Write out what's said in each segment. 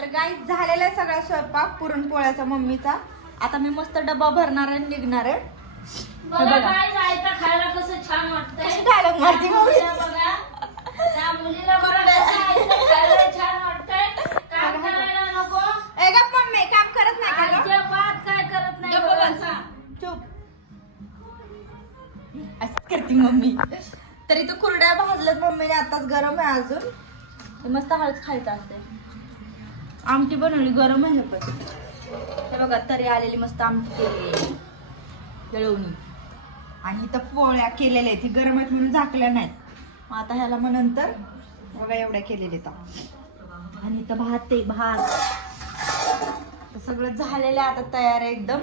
तर गाईस झालेला आहे सगळा स्वयंपाक पुरणपोळ्याचा मम्मीचा. आता मी मस्त डब्बा भरणार आहे निघणार आहे. बघा काय जायचं खायला कसं छान वाटतंय. कशी डायलॉग मारती मम्मी बघा त्या मुलीला बघा कसं खायला छान वाटतंय. काम करायला नको. ए गप्प मम्मी काम करत नाही का? अजिबात काय करत नाही. बघा चुप असं करती मम्मी. तरी तो कुरड्या भाजल्यात मम्मीने आताच. गरम आहे अजून. मस्त हळद खायचं असते. आमटी बनवली गरम आहे पण. हे बघा तरी आलेली मस्त आमटी केली दळवणी. आणि इथं पोळ्या केलेल्या आहेत. ती गरम आहेत म्हणून झाकल्या नाहीत. मग आता ह्याला मग नंतर बघा एवढ्या केलेल्या आहेत. आणि इथं भात आहे भात. सगळं झालेलं आहे आता तयार आहे एकदम.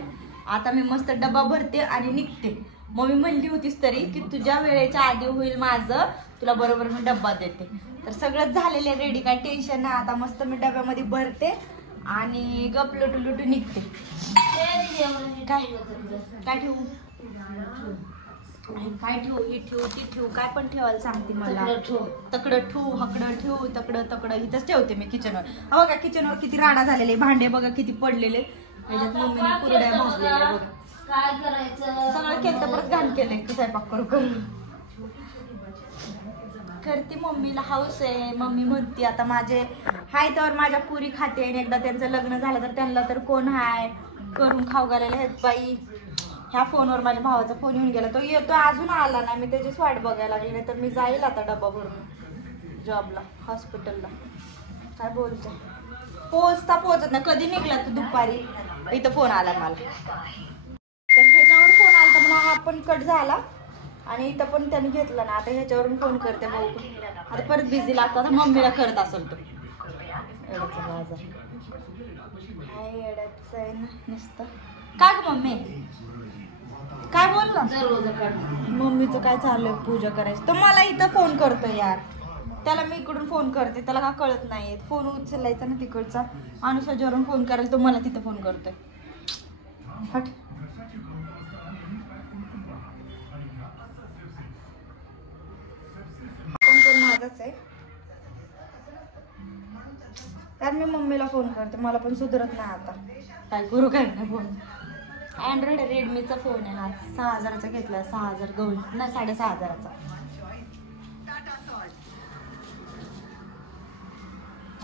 आता मी मस्त डबा भरते आणि निघते. मम्मी म्हणली होतीस तरी की तुझ्या वेळेच्या आधी होईल माझं, तुला बरोबर मी डब्बा देते. तर सगळं झालेलं आहे रेडी. काय टेन्शन नाही. आता मस्त मी डब्यामध्ये भरते आणि गप लुटू लुटू निघते. काय काय ठेवू काय ठेवू ही ठेवू ती ठेवू काय पण ठेवायला सांगते मला. तकडं ठेवू हकडं ठेवू तकडं इथंच ठेवते मी किचनवर. बघा किचनवर किती राडा झालेले. भांडे बघा किती पडलेले. त्याच्यात मम्मीने कुरड्या भाजलेल्या बघा. काय करायचं सगळं केलं तर परत घाण केलंय स्वयंपाक करू करू. करते मम्मीला हाऊस आहे. मम्मी म्हणते आता माझे हाय तर माझ्या पुरी खाते. आणि एकदा त्यांचं लग्न झालं तर त्यांना तर कोण हाय करून खाऊ घालायला आहेत बाई. ह्या फोनवर माझ्या भावाचा फोन येऊन गेला. तो येतो अजून आला नाही. मी त्याचीच वाट बघायला लागली. नाही तर मी जाईल आता डबा भरून जॉबला हॉस्पिटलला. काय बोलतो पोचत ना कधी निघला तू दुपारी. इथं फोन आला मला. तर ह्याच्यावर फोन आला तर मला हा पण कट झाला. आणि इथं पण त्याने घेतला ना. आता ह्याच्यावरून फोन करते भाऊ. आता परत बिझी लागतो. आता मम्मीला करत असेल तो. एवढाचा बाजार काय एवढाच आहे ना नुसतं. काय ग मम्मी काय बोलला. मम्मीचं काय चाललंय पूजा करायचं. तर मला इथं फोन करतोय यार. त्याला मी इकडून फोन करते. त्याला का कळत नाही. फोन उचलायचा ना तिकडचा. अनुसाजवरून फोन करायला तो मला तिथं फोन करतोय. हट माझाच आहे यार. मी मम्मीला फोन करते. मला पण सुधरत नाही आता. काय करू काय नाही. फोन अँड्रॉइड रेडमीचा फोन आहे हा. 6000चा घेतला. 6000 गौरी नाही 6500चा.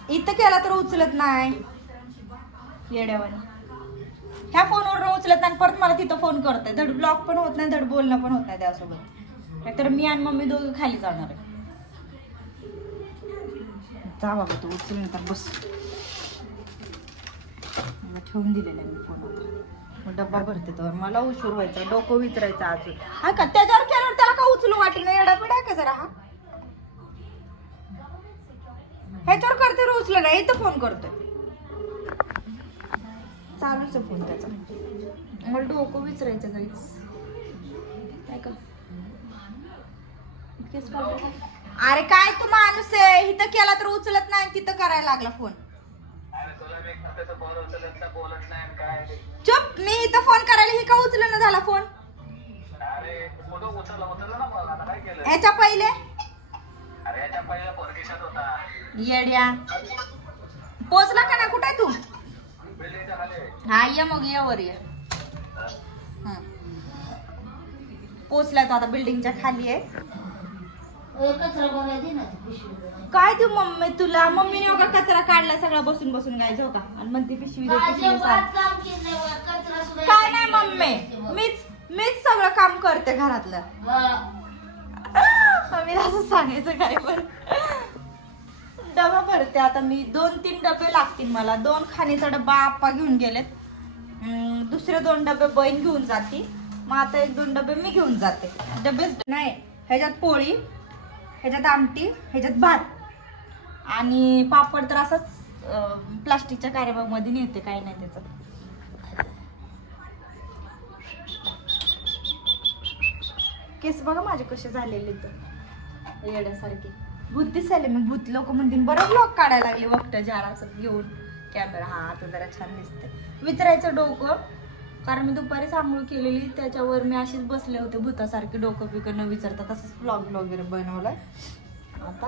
इथं केला तर उचलत नाही येड्यावानी. ह्या फोनवर उचलत नाही. परत मला तिथं फोन करतोय. धड ब्लॉक पण होत नाही धड बोलणं पण होत नाही त्यासोबत. नाहीतर मी आणि मम्मी दोघं खाली जाणार आहे. जा बाबा तू उचल तर बस. ठेवून दिलेला आहे मी फोन. आता मग डब्बा भरते तर मला उशीर व्हायचा. डोकं विचारायचं अजून. हा का त्याच्यावर केल्यावर त्याला का उचलू वाटेल नाही. एडापिड आहे का जरा हा. ह्याच्यावर करते रोज उचल नाही. इथं फोन करतोय. चालूच आहे फोन त्याचा. मला डोकं विचारायचं जायच काय का. अरे काय तू माणूस आहे. इथं केला तर उचलत नाही. तिथं करायला लागला फोन. चुप. मी इथं फोन करायला ही का उचलणं झाला फोन. याच्या पहिले येड्या पोचला का ना. कुठे तू. हा ये मग ये वर ये. पोचला तो आता बिल्डिंगच्या खाली आहे. काय तू मम्मी तुला मम्मीने एवढा कचरा काढला सगळा बसून बसून गायचं होता. आणि म्हणते पिशवी काय नाही मम्मी. मीच सगळं काम करते घरातलं. मम्मीला असं सांगायचं काय पण. डबा भरते आता मी. 2-3 डबे लागतील मला. 2 खाणीचा डबा आप्पा घेऊन गेलेत. दुसरे 2 डबे बहीण घेऊन जाते. मग आता 1-2 डबे मी घेऊन जाते. डबे नाही ह्याच्यात पोळी ह्याच्यात आमटी ह्याच्यात भात आणि पापड तर असंच प्लास्टिकच्या कॅरीबॅग मध्ये नेते. काही नाही त्याचं. केस बघा माझे कसे झालेले तर येड्यासारखे. भूत दिसायले मी. भूत लोक म्हणतील बरं ब्लॉग काढायला लागले वक्त जार असं घेऊन कॅमेरा. हा आता जरा छान दिसते. विचारायचं डोकं कारण मी दुपारी आंघोळ केलेली त्याच्यावर मी अशीच बसले होते भूतासारखे. डोकं पिकं न विचारता तसंच व्लॉग वगैरे बनवलाय. आता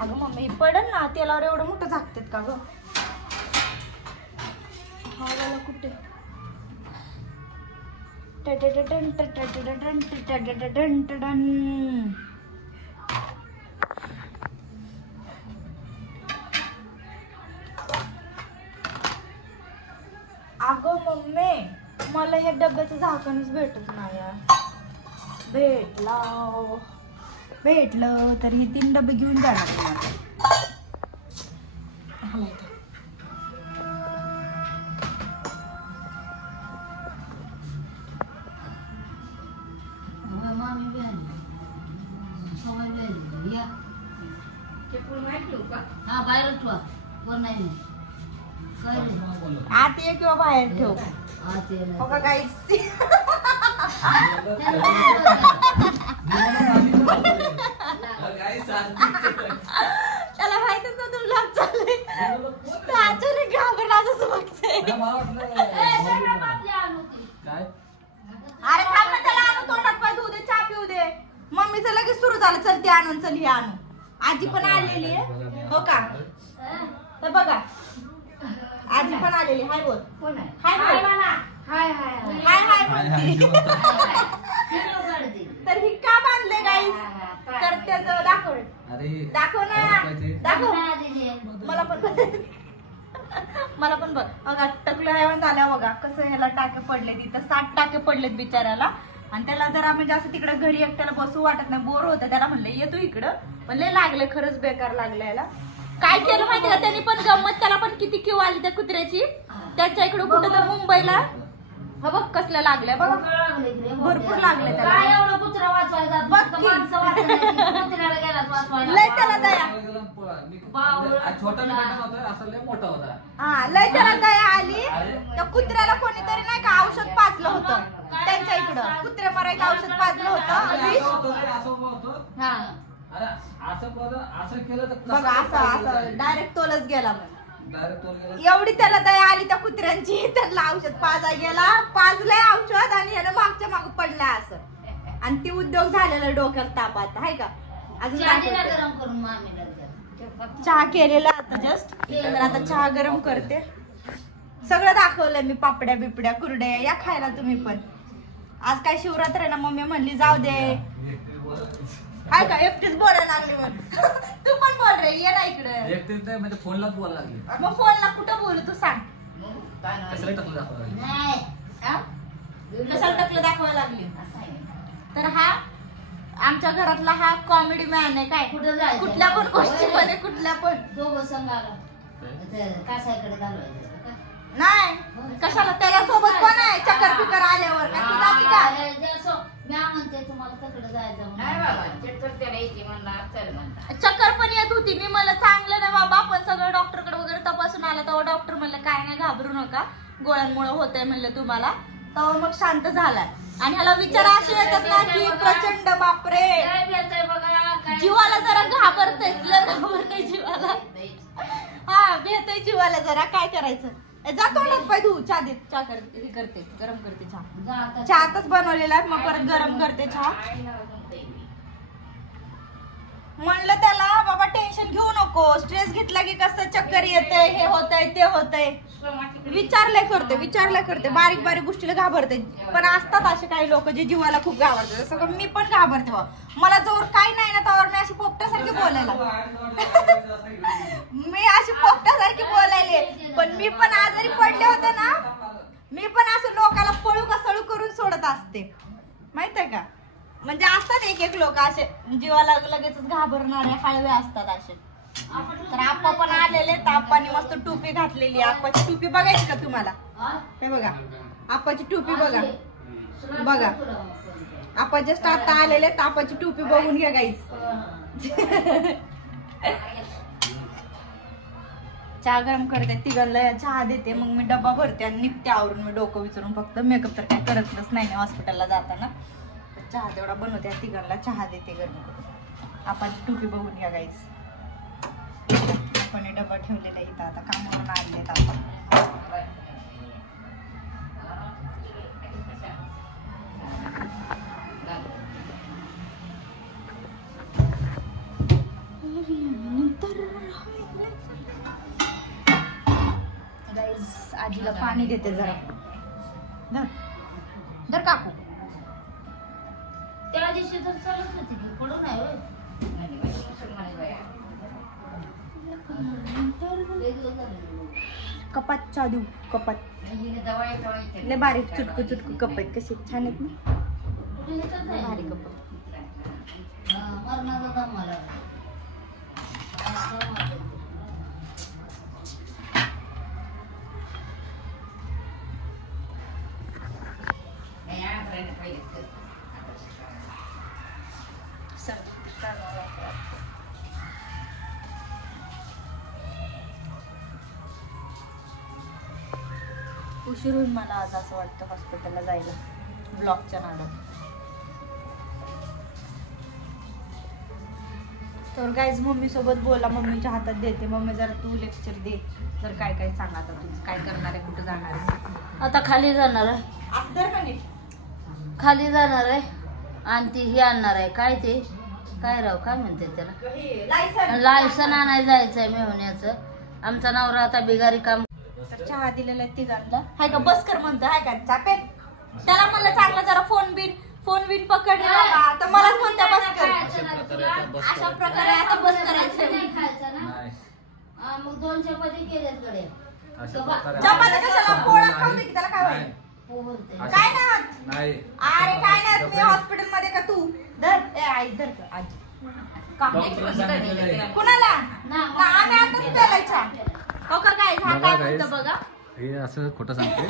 अगं मम्मी पडन ना तेलावर एवढं मोठं झाकतात का ग. कुठे अगं मम्मी मला हे डब्याचं झाकणच भेटत नाही यार. भेटलं तर ही 3 डबे घेऊन जाणार तुम्हाला. आत ये किंवा बाहेर ठेव. बघा गाईस त्याला माहितच नव्हतं ब्लॉग चालू अचानक घाबरला असं बघतोय. अरे थांब ना, त्याला आणू तोंडात पाय धुऊ दे, चहा पिऊ दे. मम्मीचं लगेच सुरू झालं, चल ते आणून, चल हे आणू. आजी पण आलेली आहे हो का, तर बघा आजी पण आलेली. हाय बोल. कोण आहे? हाय बोल. हाय हाय हाय हाय म्हणते. तर ही का बांधले गाईस, तर त्याचं दाखव. दाखव ना, दाखव. मला पण बघ. बघा टकलं हैवान झाल्या बघा कसं ह्याला टाके पडले. तिथं 7 टाके पडलेत बिचाऱ्याला. आणि त्याला जरा म्हणजे असं तिकडे घरी एकट्याला बसू वाटत नाही, बोर होतं. त्याला म्हणलं येतो इकडं, पण लय लागलं, खरंच बेकार लागलं याला. काय केलं माहिती का त्यांनी पण गंमत, त्याला पण किती किव आली त्या कुत्र्याची. त्याच्या इकडं कुठं तर मुंबईला हा बघ कसलं लागलंय बघा, भरपूर लागलंय त्याला. लय त्याला दया, हा लय त्याला दया आली. त्या कुत्र्याला कोणीतरी नाही का औषध पाजलं होतं त्यांच्या इकडं, कुत्रे मरायचं औषध पाजलं होतं. हा बघा असं असं डायरेक्ट तोलच गेला. एवढी त्याला दया आली त्या कुत्र्यांची, त्यांना औषध पाजा गेला, पाजलंय औषध आणि यानं मागच्या माग पडलाय असं. आणि ती उद्योग झालेला डोक्याला ताप आता आहे का. अजून चहा केलेला आता जस्ट, तर आता चहा गरम करते. सगळं दाखवलंय मी, पापड्या बिपड्या कुरड्या या खायला तुम्ही पण. आज काय शिवरात्र आहे ना, मम्मी म्हणली जाऊ दे. हाय का एकटीच बोलायला लागली म्हण. तू पण बोल रे, ये ना इकडे. एकटीच नाही म्हणजे फोनलाच बोलायला लागली. मग फोनला कुठं बोलू तू सांग. कशाला टाकलं दाखवायला लागली? कशाला टाकलं दाखवायला लागली. तर हा आमच्या घरातला हा कॉमेडी मॅन आहे. काय कुठं जायचं, कुठल्या पण गोष्टीमध्ये, कुठल्या पण. नाही कशाला, त्याच्यासोबत पण आहे चक्कर फिकर आल्यावर. काय तू जाती का? चक्कर पण येत होती. मी मला चांगलं नाही बाबा, पण सगळं डॉक्टरकडे वगैरे तपासून आलं. तेव्हा डॉक्टर म्हणलं काय नाही घाबरू नका, गोळ्यांमुळे होतंय म्हणलं तुम्हाला. तेव्हा मग शांत झालाय. आणि ह्याला विचार असे येतात ना की प्रचंड बापरे, जीवाला जरा घाबरतय, घाबरतय जीवाला. हा भेटतय जीवाला जरा, काय करायचं. जातो ना पाय धू, चहा दे, चहा करते गरम करते चहा. चहाच बनवलेला आहे, मग परत गरम करते चहा. म्हणलं त्याला बाबा टेन्शन घेऊ नको, स्ट्रेस घेतला की कसं चक्कर येतंय, हे होतंय ते होतंय. विचारलंय करते बारीक बारीक गोष्टीला घाबरते. पण असतात असे काही लोक जे जीवाला खूप घाबरतात. जसं मी पण घाबरते. मला जोर काही नाही ना त्यावर मी अशी पोपट्यासारखी बोलायला मी अशी पोपट्यासारखी बोलायले. पण मी पण आजारी पडले होते ना, मी पण असं लोकाला पळू का सळू करून सोडत असते माहितीये का. म्हणजे असतात एक लोक असे जीवाला लगेच घाबरणारे हळवे असतात असे. तर आप्पा पण आलेले, तर आप्पानी मस्त टोपी घातलेली. आप्पाची टोपी बघायची का तुम्हाला. हे बघा आप्पाची टोपी बघा, बघा आप्पा जस्ट आता आलेले, तर आप्पाची टोपी बघून घ्या गाईस. चहा गरम करते, तिघांना चहा देते, मग मी डब्बा भरते आणि निघते आवरून. मी डोकं विचारून फक्त मेकअप तर काही करतच नाही हॉस्पिटलला जाताना. चहा तेवढा बनवते, तिघांना चहा देते गरम करून. आपण टोपी बघून घ्या गाईस. आपण डबा ठेवलेला इथं, आता कामावरून आणलेत आपण. गाईस गाईस आजीला पाणी देते जरा. धर धर काकू. त्या दिवशी तर चालत होती ती, पडून नाही होय. कपात चहा देऊ. कपात लय बारीक चुटकू चुटकू कप आहेत. कशी छान आहेत ना. भारी कप. मरणाचा दम मला. उशीर होईल मला आज असं वाटतं हॉस्पिटलला जायला ब्लॉकच्या नादात. तर गाईज मम्मी सोबत बोला. मम्मीच्या हातात देते. मम्मी जरा तू लेक्चर दे. तर काय काय सांग आता तू काय करणार आहे, कुठं जाणार आहे. आता खाली जाणार आहे. असं का नाही खाली जाणार आहे आणि ती ही आणणार आहे. काय ते काय राव काय म्हणते त्याला, लायसन आणायला जायचंय मेहण्याचं. आमचा नवरा आता बिगारी काम. चहा दिलेला आहे तिघांना. हाय का बस कर म्हणतो. हाय का चापे. त्याला म्हणलं चांगला जरा फोन बिन पकडले बाबा तर मलाच म्हणता बस कर. अशा प्रकारे आता बस करायचं. मग 2 चपाती केल्यात कडे. चपाती कशाला पोळा खाऊ दे की त्याला काय होईल. काय नाही होत. अरे काय नाही. मी हॉस्पिटल मध्ये का तू धर. ए आई धर आजी. कुणाला आम्ही आताच पेलायचा. काय म्हणतो बघा. हे असं खोटं सांगते.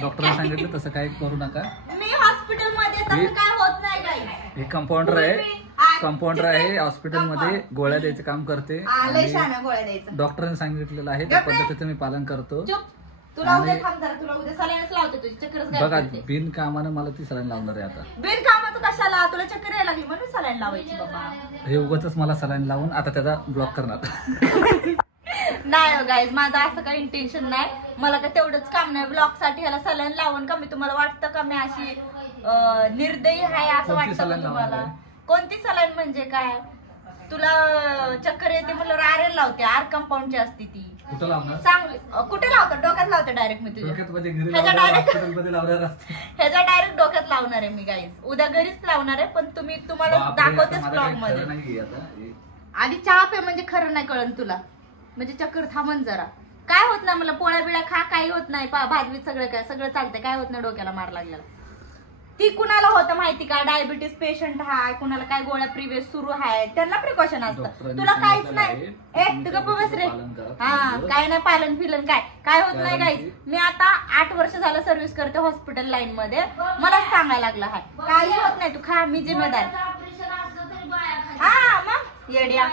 डॉक्टरने सांगितलं तसं काय करू नका. मी हॉस्पिटल मध्ये तसं काय होत नाही. काही हे कंपाऊंडर आहे हॉस्पिटल मध्ये. गोळ्या द्यायचं काम करते. गोळ्या द्यायचं डॉक्टरांनी सांगितलेलं आहे त्या पद्धतीचं मी पालन करतो. तुला उद्या थांब जरा. तुला उद्या सलाईनच लावते. तुझी चक्करच काय बघा बिनकामानं मला ती सलाईन लावणार आहे. आता बिनकामाचं कशाला. तुला चक्कर यायला लागली म्हणून सलाईन लावायची बाबा. हे उगाचच मला सलाईन लावून आता त्याचा ब्लॉक करणार. नाही गाईज माझं असं काही इंटेन्शन नाही. मला काय तेवढंच काम नाही ब्लॉक साठी ह्याला सलाईन लावून का. मी तुम्हाला वाटतं का मी अशी निर्दयी आहे असं वाटतं का तुम्हाला. कोणती सलाईन म्हणजे काय. तुला चक्कर येते म्हणलं आरेल लावते. आर कंपाऊंडची असते ती. कुठं लावणार चांगली कुठे लावतात. डोक्यात लावते डायरेक्ट मी तुझ्या. ह्याच्या डायरेक्ट डोक्यात लावणार आहे मी गाईज. उद्या घरीच लावणार आहे. पण तुम्हाला दाखवतेच ब्लॉग मध्ये. आधी चहा पे म्हणजे खरं नाही कळन तुला. म्हणजे चक्कर थांबन जरा. काय होत नाही मला. पोळ्या बिळ्या खा काही होत नाही. भाजवीत सगळं काय सगळं चालतंय. काय होत नाही डोक्याला मार लागलेला. ती कुणाला होतं माहिती का. डायबिटीस पेशंट हाय. कुणाला काय गोळ्या प्रिव्हियस सुरू आहे त्यांना प्रिकॉशन असतं. तुला काहीच नाही. तू गप्प बस रे. हा काय नाही पालन फिलन काय होत नाही गाईज. मी आता 8 वर्ष झालं सर्व्हिस करते हॉस्पिटल लाईन मध्ये. मलाच सांगायला लागला हाय काही होत नाही. तू खा मी जिम्मेदार. हा मग येड्या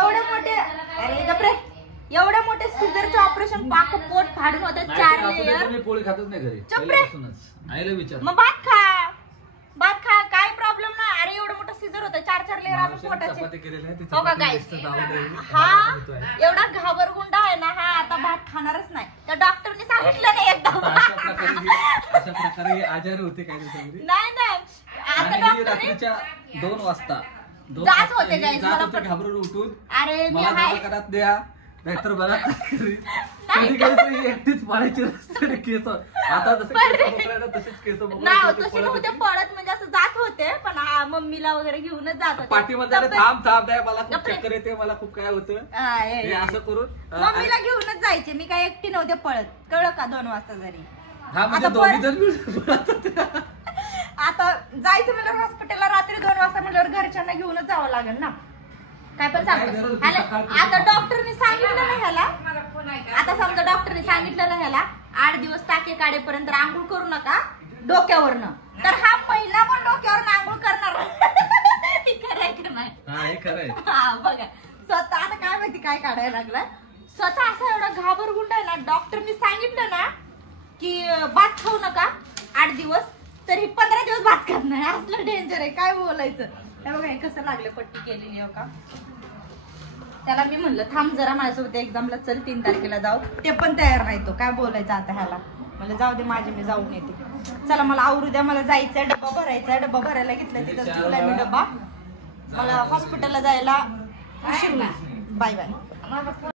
एवढे मोठे. अरे गप्रे एवढे मोठे सिझरचे ऑपरेशन पाक पोट फाडून होते. 4 लेयर. पोळी खातच नाही घरी. चपरे आईला विचार. मग भात खा काय प्रॉब्लेम नाही. अरे एवढं मोठं सिझर होतं. 4 लेयर आपण पोटाचे. हो का गाईस. हा एवढा घाबरगुंडा आहे ना. हा आता भात खाणारच नाही. त्या डॉक्टरने सांगितलं नाही एकदा. अशा प्रकारे आजारी होते काय दिवसांनी. नाही आता रात्रीच्या 2 वाजता जात होते गाईस. मला घाबरून उठून अरे मी मला द्या नाहीतर मला कधी एकटीच पाळायची रस्त्याने केस. आता तसेच केस तसे नव्हते पळत. म्हणजे असं जात होते पण मम्मीला वगैरे घेऊनच जात होते. पाठीमध्ये थांब नाही मला खूप चक्कर येते. मला खूप काय होतं असं करून मम्मीला घेऊनच जायचे. मी काय एकटी नव्हते पळत. कळलं का 2 वाजता जरी. हा म्हणजे 2 जण. आता जायचं म्हणल्यावर हॉस्पिटलला रात्री 2 वाजता म्हणल्यावर घरच्यांना घेऊनच जावं लागेल ना. काय पण सांग. आता डॉक्टरने सांगितलं ना ह्याला. आता समजा डॉक्टरने सांगितलं ना ह्याला 8 दिवस टाके काढेपर्यंत आंघोळ करू नका डोक्यावरनं. तर हा महिना पण डोक्यावरनं आंघोळ करणार. खरंय का नाही. हा बघा स्वतः आता काय माहिती काय काढायला लागला. स्वतः असा एवढा घाबरगुंड आहे ना. डॉक्टरने सांगितलं ना की भात खाऊ नका 8 दिवस. तरी 15 दिवस भात खात नाही. असलं डेंजर आहे. काय बोलायचं. हे बघा हे कसं लागलं पट्टी केलेली हो का. त्याला मी म्हणलं थांब जरा माझ्यासोबत एक्झामला चल 3 तारखेला जाऊ. ते पण तयार नाही. तो काय बोलायचं आता ह्याला. मला जाऊ दे माझे मी जाऊन येते. चला मला आवरू द्या. मला जायचंय. डब्बा भरायचा. डब्बा भरायला घेतला तिथं ठेवलाय मी डब्बा. मला हॉस्पिटलला जायला उशीर होईल. Bye bye.